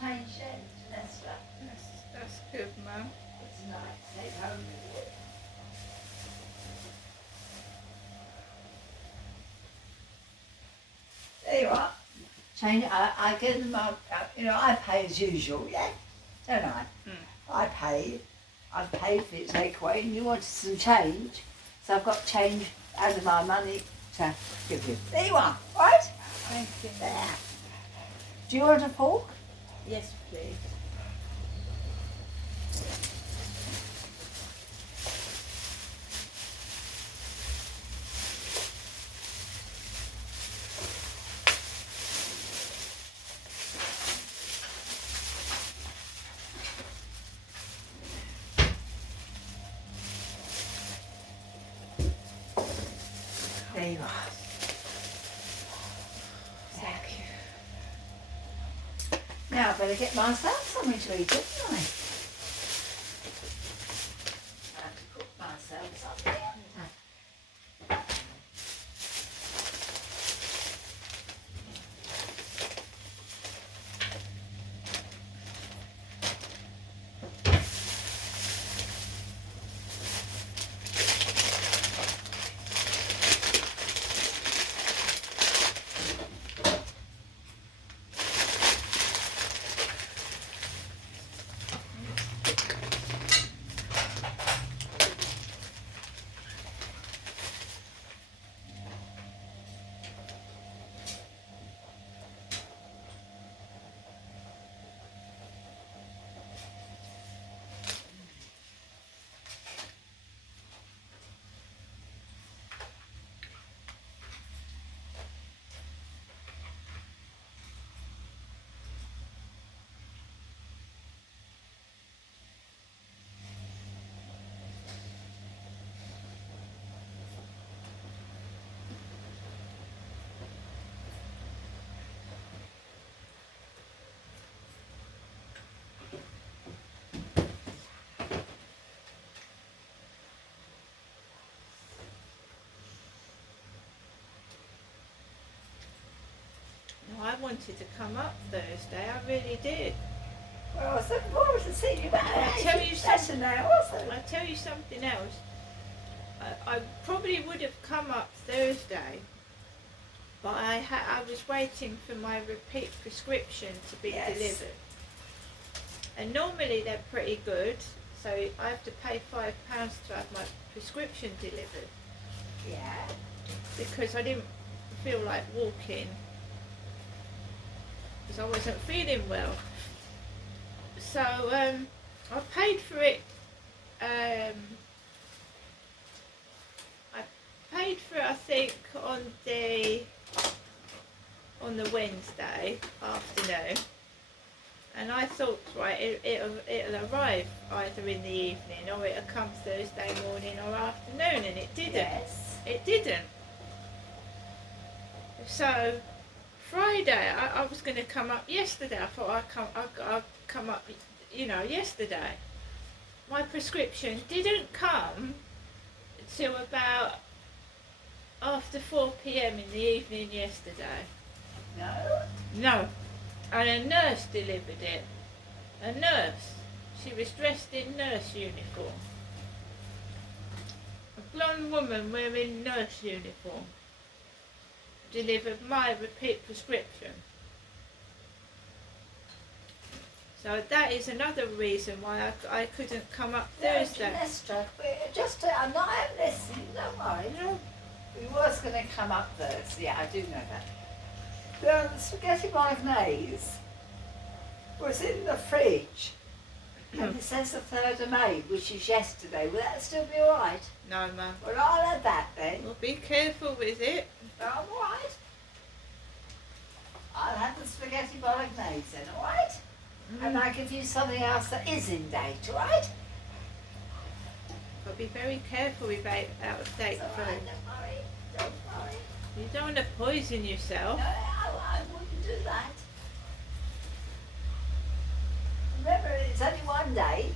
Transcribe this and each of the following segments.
changed yet, Nesta. That's good, Mum. It's nice. Take home with you. There you are. Change. I give them up. I pay as usual. Yeah, don't I? I pay. I've paid for your takeaway, and you wanted some change, so I've got change out of my money to give you. There you are. Right? Thank you. There. Do you want a fork? Yes, please. There you are. Thank you. Now I better get myself something to eat, didn't I? I have to cook myself something. No, I wanted to come up Thursday. I really did. Well, I was looking forward to seeing you back. I'll tell you something now, wasn't it? I'll tell you something else. I probably would have come up Thursday, but I was waiting for my repeat prescription to be delivered. And normally they're pretty good, so I have to pay £5 to have my prescription delivered. Yeah. Because I didn't feel like walking, because I wasn't feeling well. So I paid for it. I paid for it, I think, on the Wednesday afternoon, and I thought, right, it'll arrive either in the evening or it'll come Thursday morning or afternoon, and it didn't. Yes. It didn't. So Friday, I was going to come up yesterday. I thought I'd come up, yesterday. My prescription didn't come till about after 4 p.m. in the evening yesterday. No? No. And a nurse delivered it. A nurse. She was dressed in nurse uniform. A blonde woman wearing nurse uniform delivered my repeat prescription. So that is another reason why I couldn't come up Thursday. I'm not listening, don't worry. No. We was going to come up Thursday, yeah, I do know that. The spaghetti bolognese was in the fridge, and it says the 3rd of May, which is yesterday. Will that still be alright? No, Mum. Well, I'll have that then. Well, be careful with it. I'm alright. I'll have the spaghetti bolognese then, alright? And I'll give you something else that is in date, alright? But be very careful with out of date It's food. alright, don't worry. Don't worry. You don't want to poison yourself. No, I wouldn't do that. Remember, it's only one day.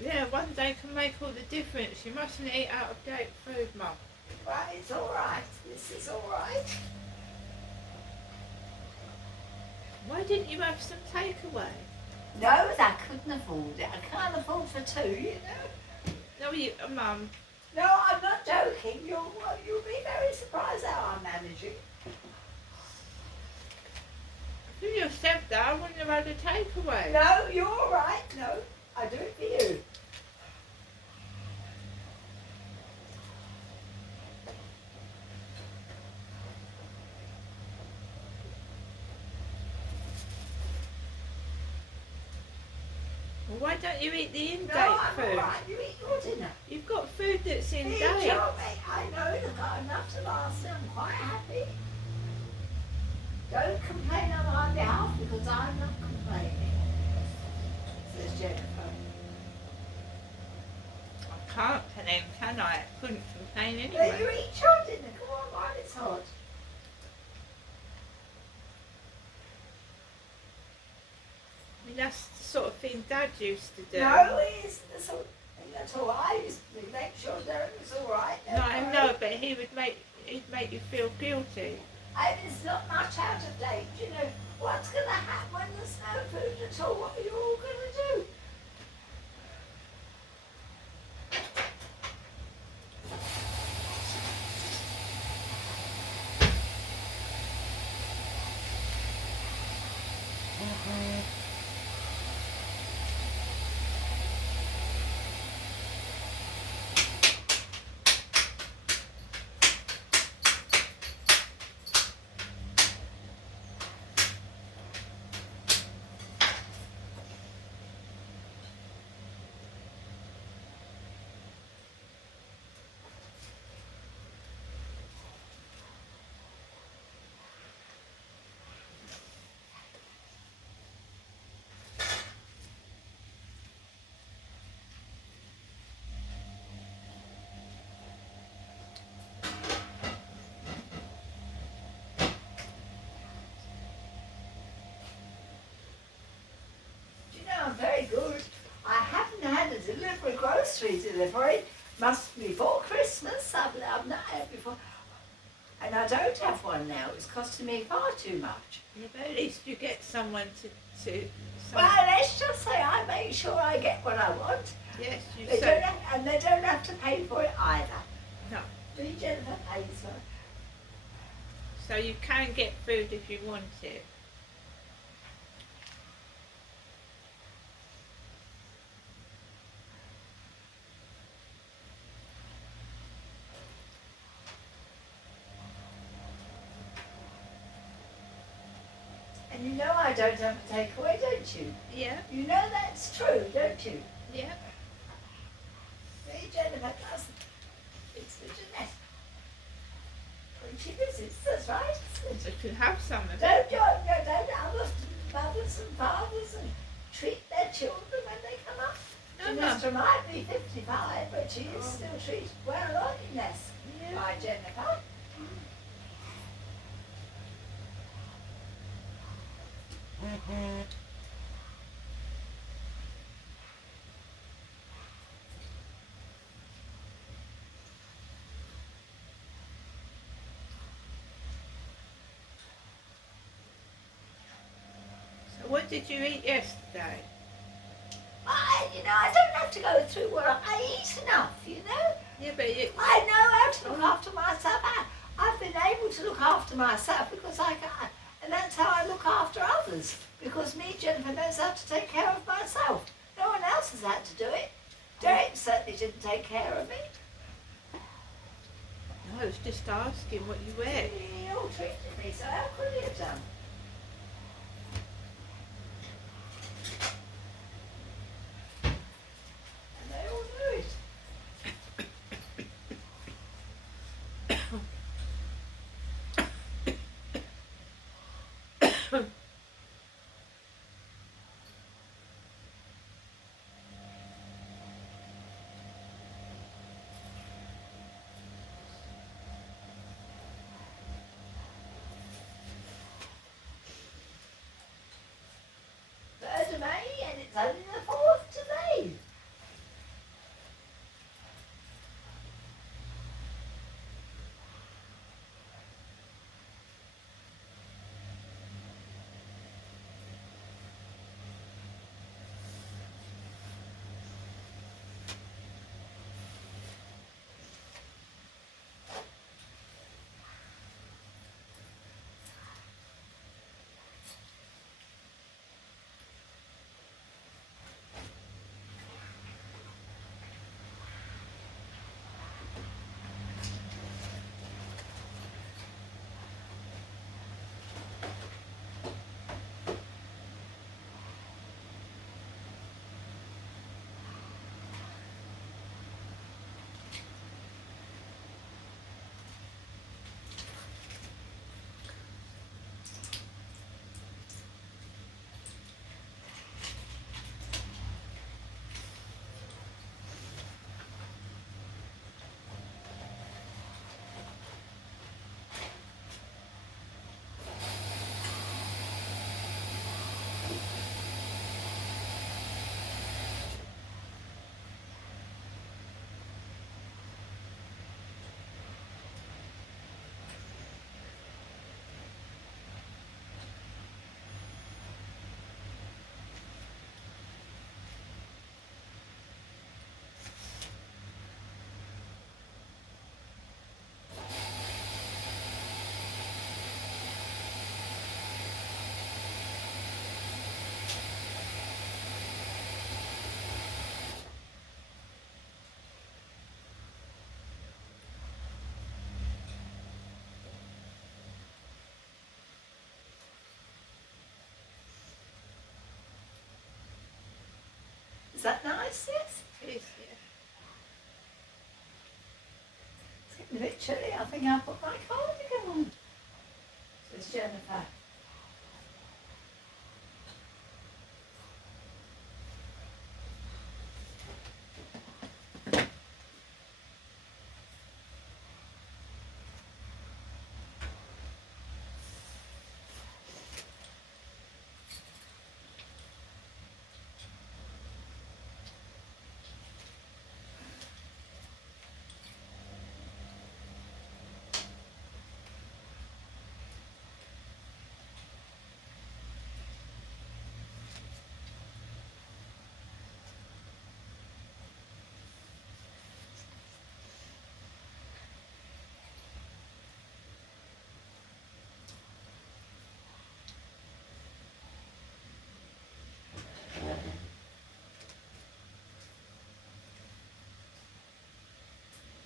Yeah, one day can make all the difference. You mustn't eat out of date food, Mum. Right, it's alright. This is alright. Why didn't you have some takeaway? No, I couldn't afford it. I can't afford for two, you know. No, Mum. No, I'm not joking. You'll be very surprised how I'm managing. If you just said that, I wouldn't have had a takeaway. No, you're all right. No, I do it for you. Well, why don't you eat the in-date No, I'm food? all right. You eat your dinner. You've got food that's in Me, date. Johnny, I know you've got enough to last me. I'm quite happy. Don't complain on my behalf because I'm not complaining, says Jennifer. I can't complain, can I? I couldn't complain Then you anyway. eat your dinner. Come on, while it's hot. I mean, that's the sort of thing Dad used to do. No, it isn't the sort of thing at all. I used to make sure Derek was all right. No, I know, but he'd make you feel guilty. And it's not much out of date. You know, what's going to happen when there's no food at all? What are you all going to do? Do you know, I'm very good. I haven't had a delivery, grocery delivery. Must be before Christmas. I've not had before. And I don't have one now. It's costing me far too much. Yeah, but at least you get someone to Well, let's just say I make sure I get what I want. yes, you They said. don't have, and they don't have to pay for it either. No. Me, Jennifer pays for it. So you can get food if you want it. And you know I don't have a takeaway, don't you? Yeah, You know that's true, don't you? yeah. Me, Jennifer doesn't. It's for Jeanette. When she visits, that's right. Isn't So it? you have some of it. Don't others, mothers and fathers and treat their children when they come up. No, Janessa might be 55, but she is still treated well, aren't you, Ness? Yeah. By Jennifer. So what did you eat yesterday? I don't have to go through what I eat enough, you know. Yeah, but you. I know how to look after myself. I've been able to look after myself because I can. And that's how I look after others. Because me, Jennifer, knows how to take care of myself. No one else has had to do it. Derek certainly didn't take care of me. No, I was just asking what you ate. He all treated me, so how could he have done? And they all knew it. Is that nice, yes? It is, yeah. It's getting a bit chilly. I think I'll put my cardigan on. Says Jennifer.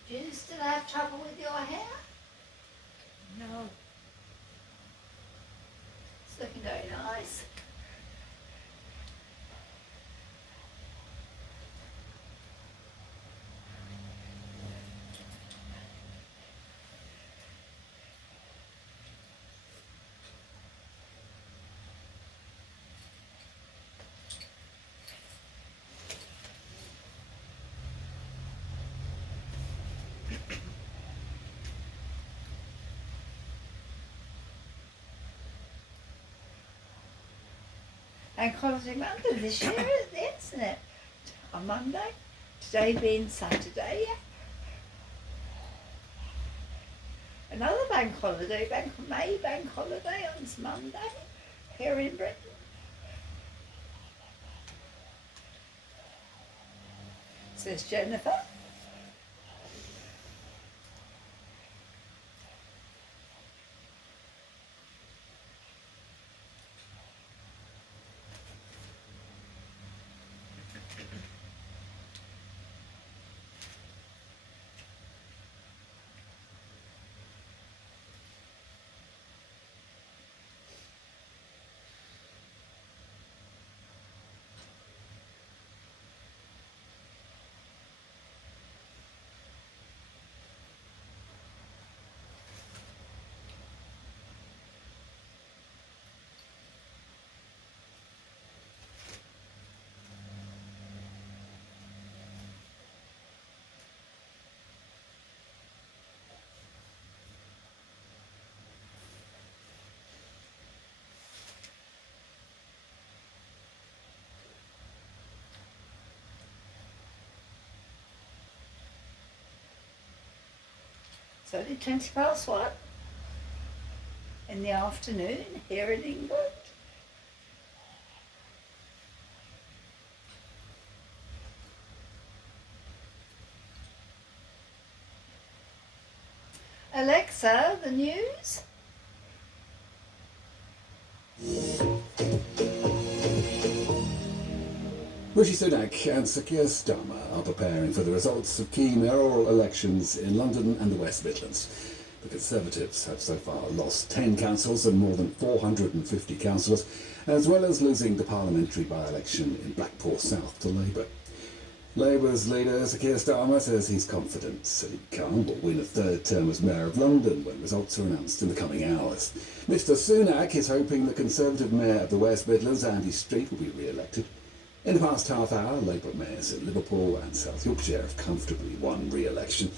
Do you still have trouble with your hair? No. It's looking very nice. Bank holiday Monday this year, isn't it? On Monday. Today being Saturday, yeah. Another bank holiday, May bank holiday on Monday here in Britain. Says Jennifer. It's only 1:20 in the afternoon here in England. Alexa, the news? Rishi Sunak and Sir Keir Starmer are preparing for the results of key mayoral elections in London and the West Midlands. The Conservatives have so far lost 10 councils and more than 450 councillors, as well as losing the parliamentary by-election in Blackpool South to Labour. Labour's leader Sir Keir Starmer says he's confident Sadiq Khan will win a third term as Mayor of London when results are announced in the coming hours. Mr Sunak is hoping the Conservative Mayor of the West Midlands, Andy Street, will be re-elected. In the past half hour, Labour mayors in Liverpool and South Yorkshire have comfortably won re-election.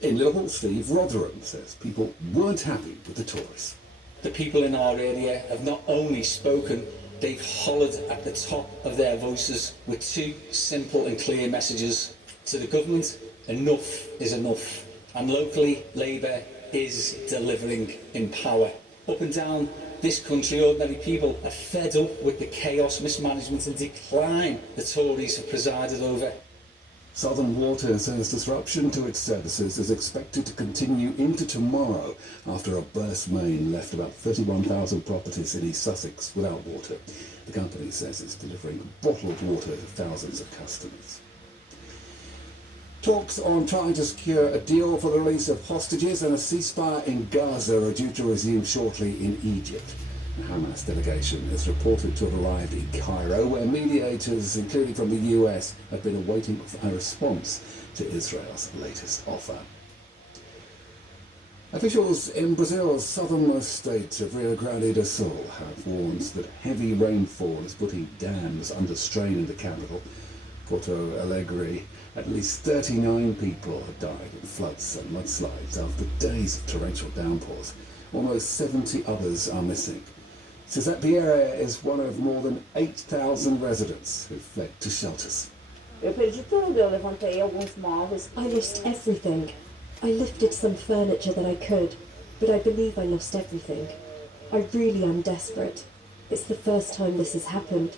In Liverpool, Steve Rotherham says people weren't happy with the Tories. The people in our area have not only spoken, they've hollered at the top of their voices with two simple and clear messages to the government: enough is enough. And locally, Labour is delivering in power. Up and down this country, ordinary people are fed up with the chaos, mismanagement and decline the Tories have presided over. Southern Water says disruption to its services is expected to continue into tomorrow after a burst main left about 31,000 properties in East Sussex without water. The company says it's delivering bottled water to thousands of customers. Talks on trying to secure a deal for the release of hostages and a ceasefire in Gaza are due to resume shortly in Egypt. The Hamas delegation is reported to have arrived in Cairo, where mediators, including from the US, have been awaiting a response to Israel's latest offer. Officials in Brazil's southernmost state of Rio Grande do Sul have warned that heavy rainfall is putting dams under strain in the capital, Porto Alegre. At least 39 people have died in floods and mudslides after days of torrential downpours. Almost 70 others are missing. Suzette Pierre is one of more than 8,000 residents who fled to shelters. Eu perdi tudo, eu levantei alguns móveis. I lost everything. I lifted some furniture that I could, but I believe I lost everything. I really am desperate. It's the first time this has happened.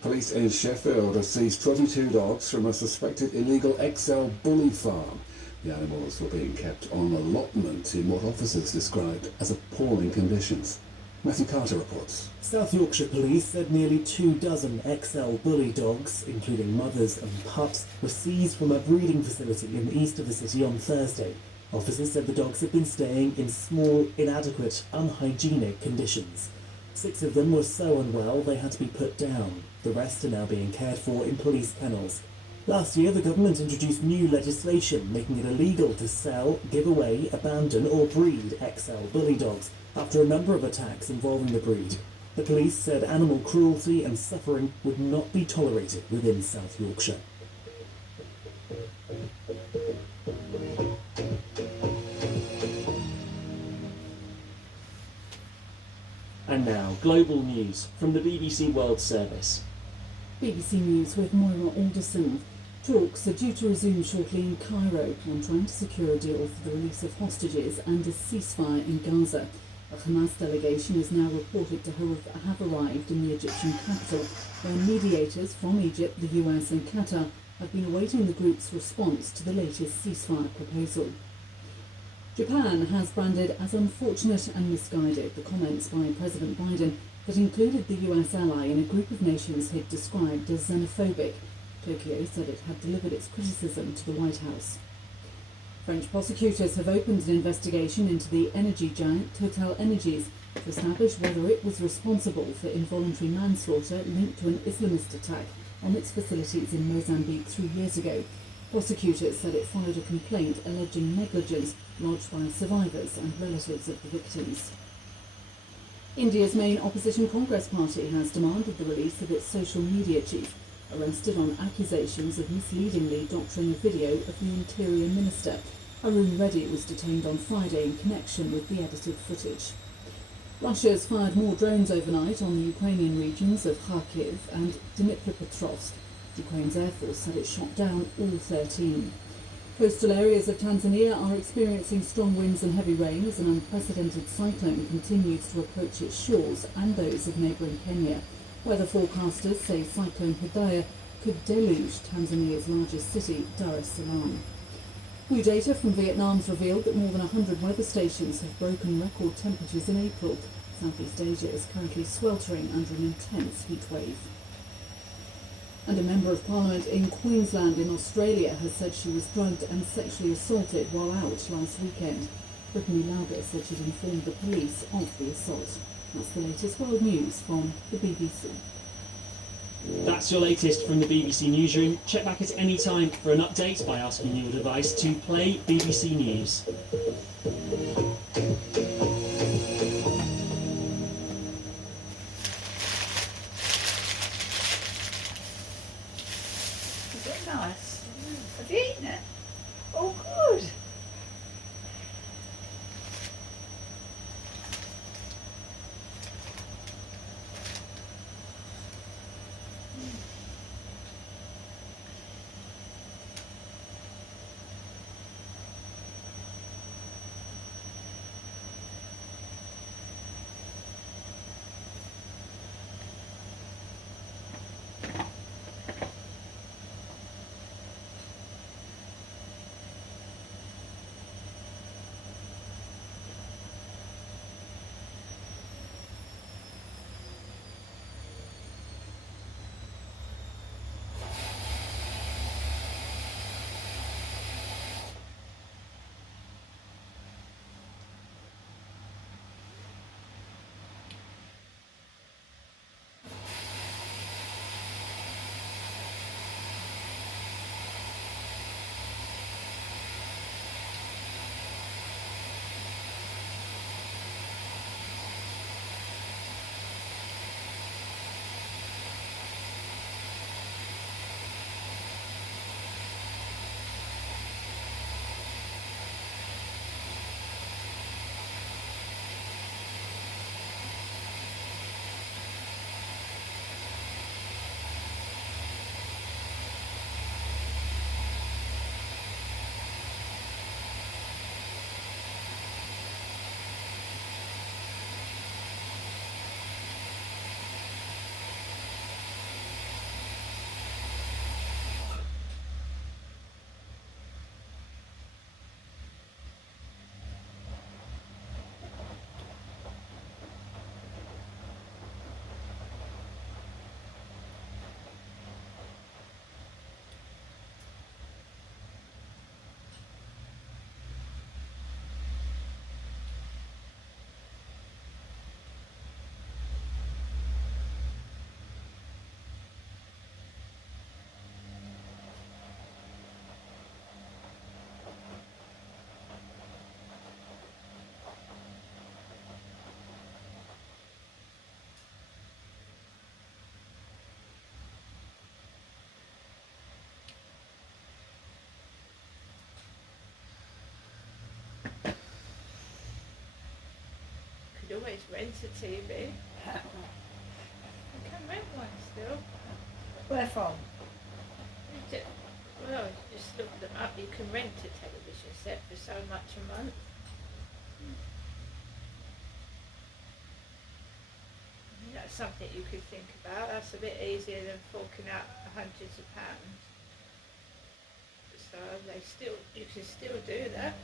Police in Sheffield have seized 22 dogs from a suspected illegal XL bully farm. The animals were being kept on allotment in what officers described as appalling conditions. Matthew Carter reports. South Yorkshire Police said nearly 24 XL bully dogs, including mothers and pups, were seized from a breeding facility in the east of the city on Thursday. Officers said the dogs had been staying in small, inadequate, unhygienic conditions. 6 of them were so unwell they had to be put down. The rest are now being cared for in police kennels. Last year, the government introduced new legislation making it illegal to sell, give away, abandon or breed XL bully dogs after a number of attacks involving the breed. The police said animal cruelty and suffering would not be tolerated within South Yorkshire. And now, global news from the BBC World Service. BBC News with Moira Alderson. Talks are due to resume shortly in Cairo on trying to secure a deal for the release of hostages and a ceasefire in Gaza. A Hamas delegation is now reported to have arrived in the Egyptian capital, where mediators from Egypt, the US and Qatar have been awaiting the group's response to the latest ceasefire proposal. Japan has branded as unfortunate and misguided the comments by President Biden that included the US ally in a group of nations he'd described as xenophobic. Tokyo said it had delivered its criticism to the White House. French prosecutors have opened an investigation into the energy giant Total Energies to establish whether it was responsible for involuntary manslaughter linked to an Islamist attack on its facilities in Mozambique 3 years ago. Prosecutors said it followed a complaint alleging negligence lodged by survivors and relatives of the victims. India's main opposition Congress party has demanded the release of its social media chief, arrested on accusations of misleadingly doctoring a video of the Interior Minister. Arun Reddy was detained on Friday in connection with the edited footage. Russia's fired more drones overnight on the Ukrainian regions of Kharkiv and Dnipropetrovsk. Ukraine's Air Force said it shot down all 13. Coastal areas of Tanzania are experiencing strong winds and heavy rain as an unprecedented cyclone continues to approach its shores and those of neighbouring Kenya. Weather forecasters say Cyclone Hidaya could deluge Tanzania's largest city, Dar es Salaam. New data from Vietnam's revealed that more than 100 weather stations have broken record temperatures in April. Southeast Asia is currently sweltering under an intense heat wave. And a member of Parliament in Queensland in Australia has said she was drugged and sexually assaulted while out last weekend. Brittany Lauber said she'd informed the police of the assault. That's the latest world news from the BBC. That's your latest from the BBC Newsroom. Check back at any time for an update by asking your device to play BBC News. Is it nice? Have you eaten it? Oh, good. could always rent a TV. You can rent one still. Where from? Well, you just look them up. You can rent a television set for so much a month. That's something you could think about. That's a bit easier than forking out hundreds of pounds. So you can still do that.